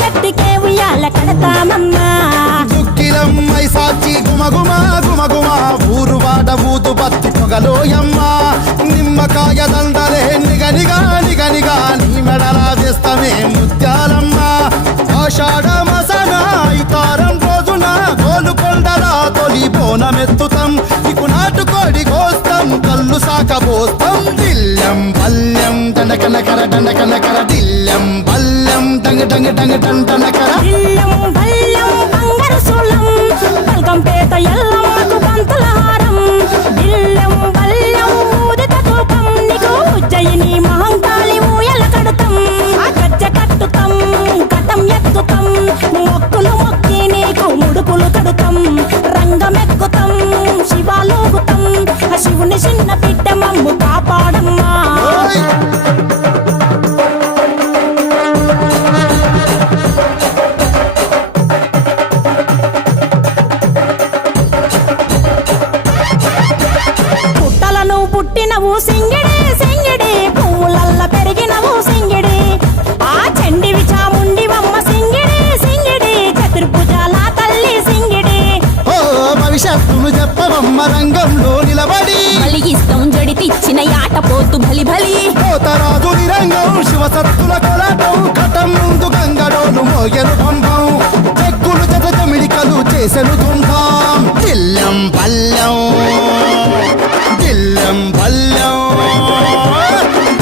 చెట్టుకే ఉయ్యాల కడతామమ్మా దుక్కిలమ్మై సాచి గుమగుమ గుమగుమ ఊరు వాడ ఊదు బత్తి పొగలోయమ్మ నిమ్మకాయ దండలే నిగనిగా నిగనిగా నీ మెడలా వేస్తామే ముత్యాలమ్మ ఆషాఢ మసన ఇతారం రోజున గోలుకొండల తొలి బోనమెత్తుతాం నీకు నాటుకోడి కోస్తాం కళ్ళు సాకబోస్తాం దిల్లం పల్లెం దండకనకర దండకనకర దిల్లం పల్లెం డంగ డంగ డంగ డండనకర ఇల్లం బల్లం బంగారు సూలం బల్కంపేట ఎల్లమ్మకు పంతుల హారం ఇల్లం బల్లం ఊదిత తూపం నీకు ఉజ్జయిని మహంకాళి ఊయల కడుతాం ఆ గజ్జ కట్టుతాం కటం ఎత్తుతాం మొక్కులు మొక్కి నీకు ముడుపులు కడుతాం రంగమెక్కుతాం శివాలోగుతాం ఆ శివుని చిన్న బిడ్డ మమ్ము కాపాడమ్మా పుట్టలను పుట్టినవు సింగిడి సింగిడి పువ్వులల్ల పెరిగినవు సింగిడి ఆ చండివి చాముండివమ్మ సింగిడి సింగిడి చతుర్భుజాల తల్లి సింగిడి ఓ భవిష్యత్తును చెప్పవమ్మ రంగంలో నిలబడి బలిగిస్తాం జడితిచ్చిన యాట పోతు బలి బలి పోతరాజు నిరంగం శివసత్తుల కొలాటం కటం ముందు గంగడోను మోయను పంపం చెక్కులు జత జమిడికలు చేసెను తుంటాం దిల్లం పల్లెం దిల్లం పల్లెం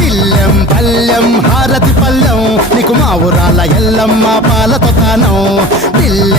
దిల్లం పల్లెం హారతి పల్లెం నీకు మా ఊరాల ఎల్లమ్మ పాలతో తానం దిల్లం